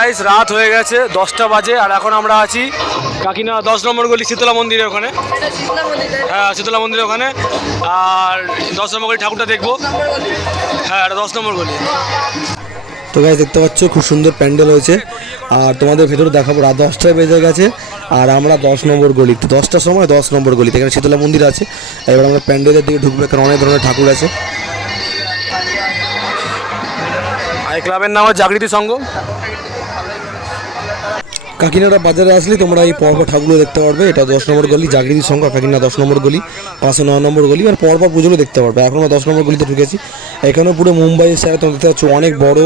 Guys রাত হয়ে গেছে দশটা বাজে আর এখন আমরা আছি কাকিনা দশ নম্বর গলি শীতলা মন্দিরের ওখানে। হ্যাঁ শীতলা মন্দিরের ওখানে। আর দশ নম্বর গলি ঠাকুরটা দেখব। হ্যাঁ এটা দশ নম্বর গলি। তো গাছ দেখতে পাচ্ছ খুব সুন্দর প্যান্ডেল হয়েছে। আর তোমাদের ভেতরে দেখাবো রাত দশটায় বেজে গেছে। আর আমরা দশ নম্বর গলি। দশটার সময় দশ নম্বর গলিতে এখানে শীতলা মন্দির আছে। এবার আমরা প্যান্ডেলের দিকে ঢুকবো এখানে অনেক ধরনের ঠাকুর আছে। আর ক্লাবের নাম হচ্ছে জাগৃতি সংঘ কাকিনাড়া বাজারে আসলে তোমরা এই পরপর ঠাকুরগুলো দেখতে পারবে। এটা দশ নম্বর গলি জাগৃতি সংঘ কাকিনা দশ নম্বর গলি পাশে নয় নম্বর গলি আর পরপর পুজোগুলো দেখতে পারবে। এখন আমরা দশ নম্বর গলিতে ঢুকেছি। এখানেও পুরো মুম্বাইয়ের সাথে তোমরা দেখতে পাচ্ছ অনেক বড়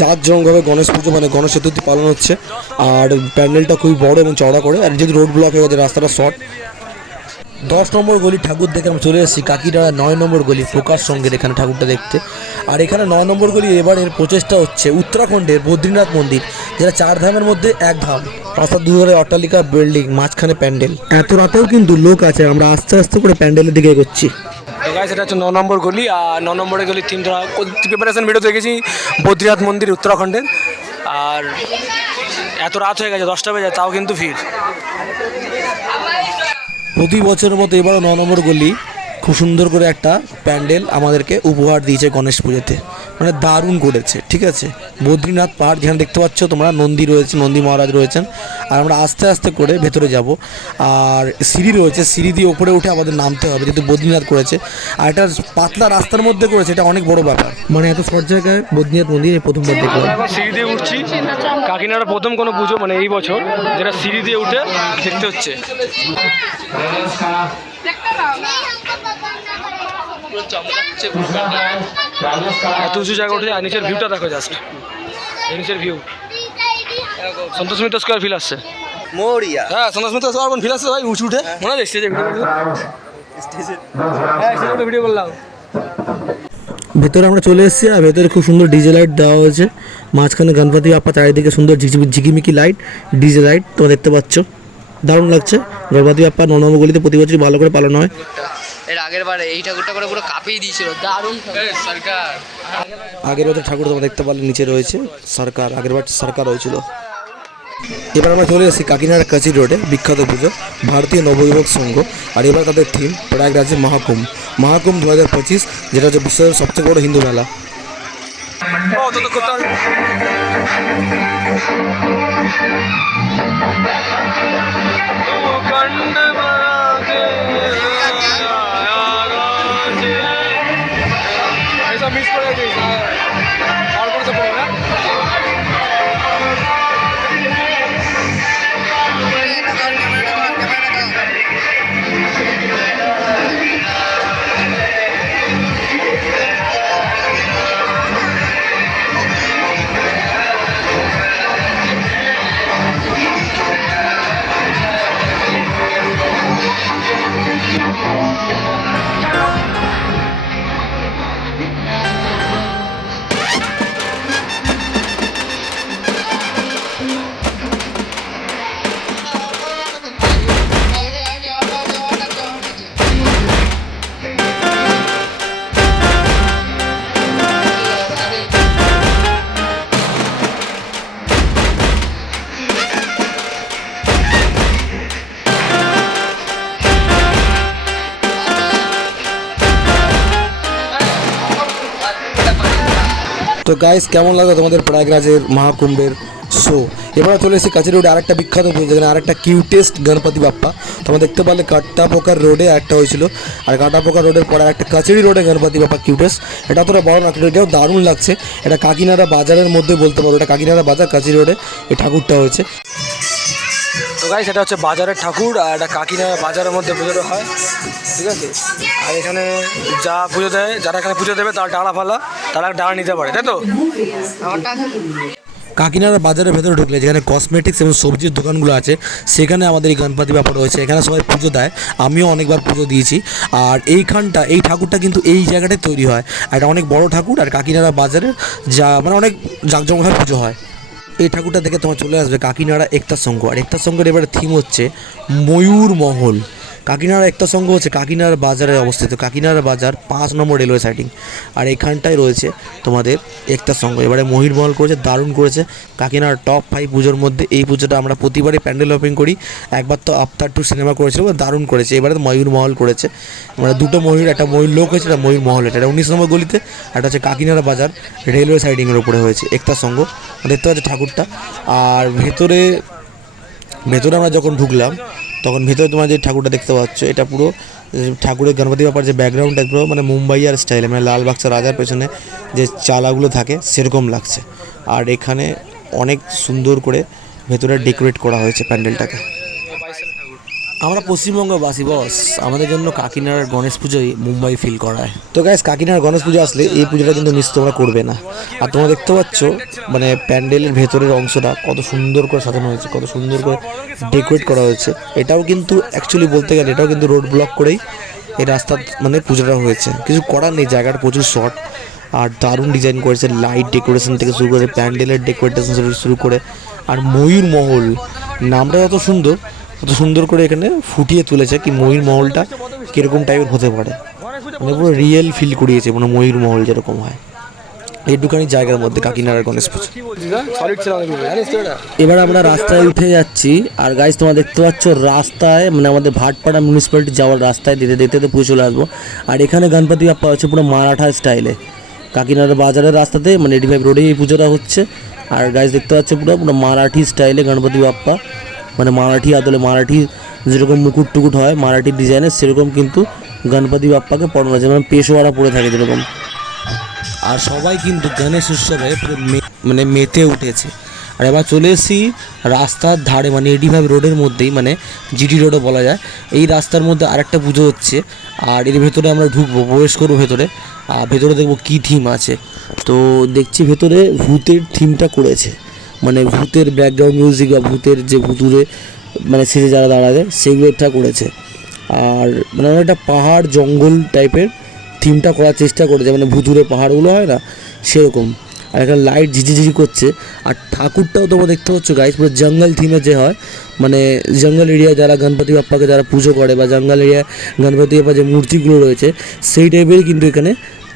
জাঁকজমকভাবে গণেশ পুজো মানে গণেশ চতুর্থী পালন হচ্ছে। আর প্যান্ডেলটা খুবই বড় এবং চওড়া করে। আর যদি রোড ব্লক হয়ে গেছে, রাস্তাটা শর্ট দশ নম্বর গলি ঠাকুর দেখে আমি চলে এসেছি। কাকিনাড়া নয় নম্বর গলি, প্রকাশ সঙ্গের এখানে ঠাকুরটা দেখতে। আর এখানে নয় নম্বর গলি, এবার এর প্রচেষ্টা হচ্ছে উত্তরাখণ্ডের বদ্রীনাথ মন্দির। যেটা চার ধামের মধ্যে এক ধাম। রাস্তার দুধারে অট্টালিকা বিল্ডিং মাঝখানে প্যান্ডেল। এত রাতেও কিন্তু লোক আছে আমরা আস্তে আস্তে করে প্যান্ডেলের দিকে এগোচ্ছি। গাইস এটা হচ্ছে ন নম্বর গলি আর ন নম্বরের গলির ধরা প্রিপারেশন ভিডিও দেখেছি বদ্রীনাথ মন্দির উত্তরাখণ্ডের। আর এত রাত হয়ে গেছে দশটা বেজে তাও কিন্তু ভিড়। প্রতি বছরের মতো এবারও ন নম্বর গলি। খুব সুন্দর করে একটা প্যান্ডেল আমাদেরকে উপহার দিয়েছে গণেশ পুজোতে। মানে দারুণ করেছে ঠিক আছে? বদ্রীনাথ পাহাড় যেখানে দেখতে পাচ্ছ তোমরা নন্দী রয়েছে নন্দী মহারাজ রয়েছেন। আর আমরা আস্তে আস্তে করে ভেতরে যাব। আর সিঁড়ি রয়েছে সিঁড়ি দিয়ে ওপরে উঠে আমাদের নামতে হবে যেহেতু বদ্রীনাথ করেছে। আর এটা পাতলা রাস্তার মধ্যে করেছে এটা অনেক বড় ব্যাপার। মানে এত শর্ট জায়গায় বদ্রীনাথ মন্দির এই প্রথমবার দেখলাম। সিঁড়ি দিয়ে উঠছি। কাকিনাড়া প্রথম কোনো পুজো মানে এই বছর যেটা সিঁড়ি দিয়ে উঠে দেখতে হচ্ছে। এত উঁচু জায়গা উঠে আর নিচের ভিউটা দেখো জাস্ট নিচের view Santosh Mitra square feel আসছে। মরিয়া। হ্যাঁ সন্তোষ মিত্র স্কোয়ার ফিল আসছে ভাই উঁচু উঠে। মনে স্টেজে ভিডিও হ্যাঁ করলাম ভেতরে আমরা চলে এসেছি আর ভেতরে খুব সুন্দর ডিজে লাইট দেওয়া হয়েছে। মাঝখানে গণপতি বাপ্পা চারিদিকে সুন্দর ঝিকিমিকি লাইট ডিজে লাইট তোমরা দেখতে পাচ্ছ। দারুণ লাগছে। গণপতি বাপ্পা ননম প্রতি বছরই ভালো করে পালন হয়। এর আগের বারে এই ঠাকুরটা করে পুরো কাঁপিয়ে দিয়েছিল দারুণ সরকার। আগের বছর ঠাকুর তোমরা দেখতে পারলে নিচে রয়েছে সরকার আগের বার সরকার হয়েছিল। এবার আমরা চলে এসেছি কাকিনাড়া কাচি রোডে বিখ্যাত পুজো ভারতীয় নবযুবক সংঘ আর এবার তাদের থিম প্রয়াগরাজে মহাকুম্ভ। মহাকুম্ভ দু হাজার পঁচিশ যেটা হচ্ছে বিশ্বের সবচেয়ে বড় হিন্দু মেলা। ও তো গাইস কেমন লাগে তোমাদের প্রয়াগরাজের মহাকুম্ভের শো এবার চলে এসেছি কাছের রোডে, আরেকটা বিখ্যাত পুজো যেখানে আরেকটা কিউটেস্ট গণপতি বাপ্পা। তোমরা দেখতে পারলে কাট্টা পোকার রোডে একটা হয়েছিল। আর কাটা পোকার রোডের পরে একটা কাচেরি রোডে গণপতি বাপ্পা কিউটেস্ট এটা তোরা বড় না, কিন্তু এটাও দারুণ লাগছে। এটা কাকিনারা বাজারের মধ্যে বলতে পারো, এটা কাকিনারা বাজার, কাচেরি রোডে এই ঠাকুরটা হয়েছে। তো গাই সেটা হচ্ছে বাজারের ঠাকুর আর এটা কাকিনা বাজারের মধ্যে পুজোটা হয়, ঠিক আছে? আর এখানে যা পুজো দেয়, যারা এখানে পুজো দেবে, তারা ডালা ফালা, তারা ডালা নিতে পারে, তাই তো? কাকিনাড়া বাজারের ভেতরে ঢুকলে, যেখানে কসমেটিক্স এবং সবজির দোকানগুলো আছে, সেখানে আমাদের এই গণপতি ব্যাপার রয়েছে। এখানে সবাই পুজো দেয়, আমিও অনেকবার পুজো দিয়েছি। আর এইখানটা, এই ঠাকুরটা কিন্তু এই জায়গাটায় তৈরি হয়। এটা অনেক বড় ঠাকুর, আর কাকিনাড়া বাজারে যা মানে অনেক জাঁকজমকভাবে পুজো হয়। এই ঠাকুরটা দেখে তোমার চলে আসবে কাকিনাড়া একতা সংঘ। আর একতা সংঘের এবারে থিম হচ্ছে ময়ূর মহল কাকিনাড়া একটা সঙ্গ হচ্ছে কাকিনাড়া বাজারে অবস্থিত। কাকিনাড়া বাজার পাঁচ নম্বর রেলওয়ে সাইডিং আর এখানটায় রয়েছে তোমাদের একটা সঙ্গ। এবারে মহিরমহল করেছে, দারুণ করেছে। কাকিনাড়ার টপ ফাইভ পুজোর মধ্যে এই পুজোটা আমরা প্রতিবারই প্যান্ডেল ওপেন করি। একবার তো আফতার টু সিনেমা করেছিল দারুণ করেছে। এবারে তো ময়ূর মহল করেছে। মানে দুটো ময়ূর, একটা ময়ূর লোক হয়েছে, একটা ময়ূর মহল এটা উনিশ নম্বর গলিতে একটা হচ্ছে কাকিনাড়া বাজার রেলওয়ে সাইডিংয়ের উপরে হয়েছে। একটা সঙ্গ। দেখতে পাচ্ছি ঠাকুরটা। আর ভেতরে ভেতরে আমরা যখন ঢুকলাম তখন ভিতরে তোমার যে ঠাকুরটা দেখতে পাচ্ছ, এটা পুরো ঠাকুরের গণপতি বাপার যে ব্যাকগ্রাউন্ডটা পুরো মানে মুম্বাইয়ার স্টাইলে মানে লাল বাক্সা রাজার পেছনে যে চালাগুলো থাকে, সেরকম লাগছে। আর এখানে অনেক সুন্দর করে ভেতরে ডেকোরেট করা হয়েছে প্যান্ডেলটাকে। আমরা পশ্চিমবঙ্গে পশ্চিমবঙ্গবাসী বস আমাদের জন্য কাকিনার গণেশ পুজোই মুম্বাই ফিল করায়। তো গ্যাস কাকিনার গণেশ পুজো আসলে এই পুজোটা কিন্তু মিস তোমরা করবে না। আর তোমরা দেখতে পাচ্ছ মানে প্যান্ডেলের ভেতরের অংশটা কত সুন্দর করে সাজানো হয়েছে, কত সুন্দর করে ডেকোরেট করা হয়েছে। এটাও কিন্তু অ্যাকচুয়ালি বলতে গেলে এটাও কিন্তু রোড ব্লক করেই এই রাস্তা মানে পুজোটা হয়েছে। কিছু করার নেই জায়গাটা প্রচুর শর্ট আর দারুণ ডিজাইন করেছে লাইট ডেকোরেশন থেকে শুরু করে, প্যান্ডেলের ডেকোরেশন শুরু করে, আর ময়ূর মহল। নামটা যত সুন্দর কত সুন্দর করে এখানে ফুটিয়ে তুলেছে কি ময়ূর মহলটা কীরকম টাইপের হতে পারে। মানে পুরো রিয়েল ফিল করিয়েছে মানে ময়ূর মহল যেরকম হয়। এইটুখানি জায়গার মধ্যে কাকিনাড়ার গণেশ পুজো। তো এবার আমরা রাস্তায় উঠে যাচ্ছি, আর গাইজ তোমরা দেখতে পাচ্ছ রাস্তায় মানে আমাদের ভাটপাড়া মিউনিসিপ্যালিটি যাওয়ার রাস্তায় দিতে দেখতে দেখতে পুজো চলে আসব। আর এখানে গণপতি বাপ্পা হচ্ছে পুরো মারাঠা স্টাইলে কাকিনাড়া বাজারের রাস্তাতে মানে এটি ফাইভ রোডে এই পুজোটা হচ্ছে। আর গাইজ দেখতে পাচ্ছে পুরো পুরো মারাঠি স্টাইলে গণপতি বাপ্পা। মানে মারাঠি আদলে মারাঠি যেরকম মুকুট টুকুট হয়, মারাঠি ডিজাইনের সেরকম কিন্তু গণপতি বাপ্পাকে পড়ানো হয়েছে। মানে পেশোয়ারা পড়ে থাকে যেরকম। আর সবাই কিন্তু গণেশ উৎসবে মানে মেতে উঠেছে। আর এবার চলে এসেছি রাস্তার ধারে মানে এডি ফাইভ রোডের মধ্যেই মানে জিটি রোডও বলা যায়। এই রাস্তার মধ্যে আরেকটা পুজো হচ্ছে, আর এর ভেতরে আমরা ঢুকবো, প্রবেশ করব ভেতরে। আর ভেতরে দেখব কী থিম আছে। তো দেখছি ভেতরে ভূতের থিমটা করেছে। মানে ভূতের ব্যাকগ্রাউন্ড মিউজিক বা ভূতের যে ভুতুরে মানে সেজে যারা দাঁড়ায় সেগুলোটা করেছে। আর মানে একটা পাহাড়, জঙ্গল টাইপের থিমটা করার চেষ্টা করেছে। মানে ভুতুরে পাহাড়গুলো হয় না, সেরকম। আর এখানে লাইট ঝিঝিঝিঝি করছে। আর ঠাকুরটাও তোমরা দেখতে পাচ্ছ গাইস পুরো জঙ্গল থিমে যে হয় মানে জঙ্গল এরিয়ায় যারা গণপতি বাপ্পাকে যারা পুজো করে বা জঙ্গল এরিয়ায় গণপতি বাপ্পা যে মূর্তিগুলো রয়েছে, সেই টাইপেরই কিন্তু এখানে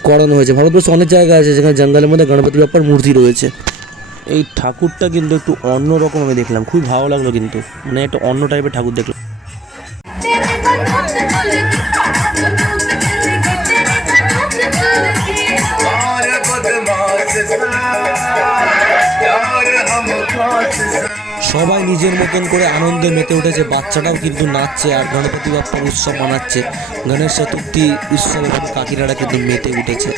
করানো হয়েছে। ভারতবর্ষে অনেক জায়গা আছে যেখানে জঙ্গলের মধ্যে গণপতি বাপ্পার মূর্তি রয়েছে। এই ঠাকুরটা কিন্তু একটু অন্যরকম আমি দেখলাম। খুবই ভালো লাগল কিন্তু। মানে একটা অন্য টাইপের ঠাকুর দেখলাম। সবাই নিজের মতন করে আনন্দে মেতে উঠেছে। বাচ্চাটাও কিন্তু নাচছে আর গণপতি বাপ্পার উৎসব মানাচ্ছে। গণেশ চতুর্থী উৎসব এবং কিন্তু মেতে উঠেছে।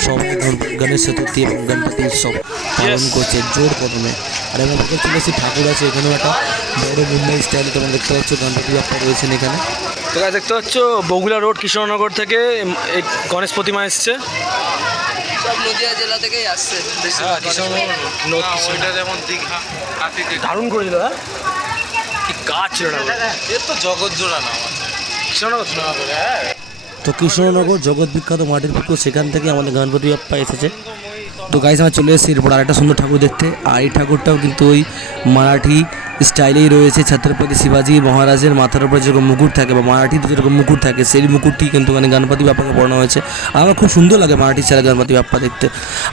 সবাই গণ- গণেশ চতুর্থী এবং গণপতি উৎসব পালন করছে জোর কদমে আর আমরা দেখতে চলেছি ঠাকুর আছে এখানেও একটা বড় মুম্বাই স্টাইলে তোমরা দেখতে পাচ্ছ গণপতি বাপ্পা রয়েছেন এখানে। তো দেখতে পাচ্ছ বগুলা রোড কৃষ্ণনগর থেকে এই গণেশ প্রতিমা এসছে। সব নদিয়া জেলা থেকেই আসছে বেশি ওইটা যেমন দীঘা দারুণ করেছিল হ্যাঁ? কি কাজ ছিল না এর তো জগৎ জোড়া না কৃষ্ণনগর তো কৃষ্ণনগর জগৎ বিখ্যাত মাটির পুকুর, সেখান থেকে আমাদের গণপতি বাপ্পা এসেছে। তো গাইজ আমরা চলে এসেছি এরপর আরেকটা সুন্দর ঠাকুর দেখতে। আর এই ঠাকুরটাও কিন্তু ওই মারাঠি স্টাইলেই রয়েছে। ছত্রপতি শিবাজি মহারাজের মাথার উপর যেরকম মুকুট থাকে বা মারাঠিতে যেরকম মুকুট থাকে, সেই মুকুটটি কিন্তু মানে গণপতি বাপ্পাকে পড়ানো হয়েছে। আর আমার খুব সুন্দর লাগে মারাঠি ছাড়া গণপতি বাপ্পা দেখতে।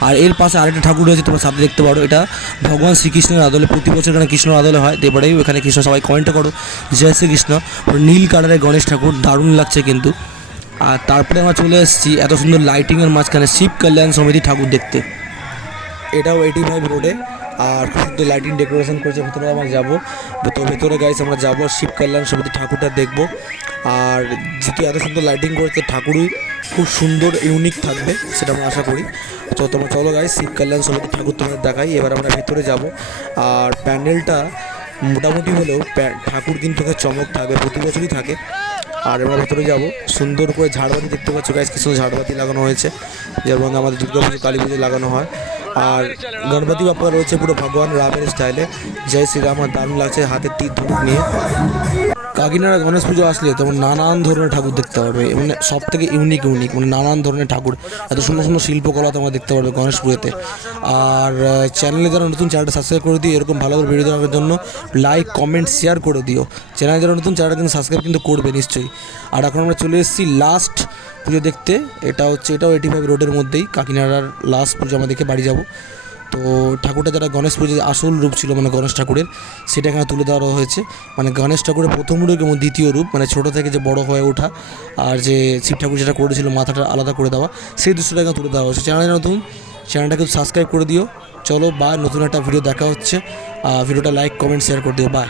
আর এর পাশে আরেকটা ঠাকুর রয়েছে, তোমরা সাথে দেখতে পারো। এটা ভগবান শ্রীকৃষ্ণের আদলে, প্রতি বছর এখানে কৃষ্ণ আদলে হয়। তো এবারেও এখানে কৃষ্ণ সবাই কমেন্ট করো। জয় শ্রীকৃষ্ণ। নীল কালারের গণেশ ঠাকুর, দারুণ লাগছে কিন্তু। আর তারপরে আমরা চলে এসেছি এত সুন্দর লাইটিংয়ের মাঝখানে শিব কল্যাণ সমিতি ঠাকুর দেখতে। এটাও এইটি ফাইভ রোডে আর খুব সুন্দর লাইটিং ডেকোরেশন করেছে, ভেতরে আমরা যাব। তো ভেতরে গাইস আমরা যাব শিব কল্যাণ সমিতি ঠাকুরটা দেখব। আর যেহেতু এত সুন্দর লাইটিং করেছে, ঠাকুরই খুব সুন্দর ইউনিক থাকবে, সেটা আমরা আশা করি। তো তোমরা চলো গাইস শিব কল্যাণ সমিতি ঠাকুর তোমাদের দেখাই। এবার আমরা ভেতরে যাব। আর প্যান্ডেলটা মোটামুটি হলেও ঠাকুর কিন্তু চমক থাকবে, প্রতি বছরই থাকে। আর আমরা ভেতরে যাব। সুন্দর করে ঝাড়বাতি দেখতে পাচ্ছ গাছ কিছু সুন্দর ঝাড়বাতি লাগানো হয়েছে। যার মধ্যে আমাদের দুর্গা পুজো কালী পুজো লাগানো হয়। আর গণপতি বাপ্পা রয়েছে পুরো ভগবান রামের স্টাইলে জয় শ্রীরাম আর দারুণ লাগছে হাতের তীর ধনুক নিয়ে। কাকিনাড়া গণেশ পুজো আসলে তোমার নানান ধরনের ঠাকুর দেখতে পারবে মানে সব থেকে ইউনিক ইউনিক মানে নানান ধরনের ঠাকুর। এত সুন্দর সুন্দর শিল্পকলা তোমরা দেখতে পারবে গণেশ পুজোতে। আর চ্যানেলে যারা নতুন চ্যানেলটা সাবস্ক্রাইব করে দিও, এরকম ভালো ভিডিও দেওয়ার জন্য লাইক কমেন্ট শেয়ার করে দিও। চ্যানেলে যারা নতুন চ্যানেলটা কিন্তু সাবস্ক্রাইব কিন্তু করবে নিশ্চয়ই। আর এখন আমরা চলে এসেছি লাস্ট পুজো দেখতে। এটা হচ্ছে, এটাও এইটি ফাইভ রোডের মধ্যেই, কাকিনাড়ার লাস্ট পুজো আমরা দেখে বাড়ি যাব। তো ঠাকুরটা যারা গণেশ পুজোর আসল রূপ ছিল মানে গণেশ ঠাকুরের, সেটা এখানে তুলে দেওয়া হয়েছে। মানে গণেশ ঠাকুরের প্রথম রূপ এবং দ্বিতীয় রূপ মানে ছোটো থেকে যে বড় হয়ে ওঠা আর যে শিব ঠাকুর যেটা করেছিল, মাথাটা আলাদা করে দেওয়া, সেই দৃশ্যটা এখানে তুলে দেওয়া হয়েছে। চ্যানেলে নতুন চ্যানেলটাকে সাবস্ক্রাইব করে দিও। চলো বা নতুন একটা ভিডিও দেখা হচ্ছে। ভিডিওটা লাইক কমেন্ট শেয়ার করে দিও। বাই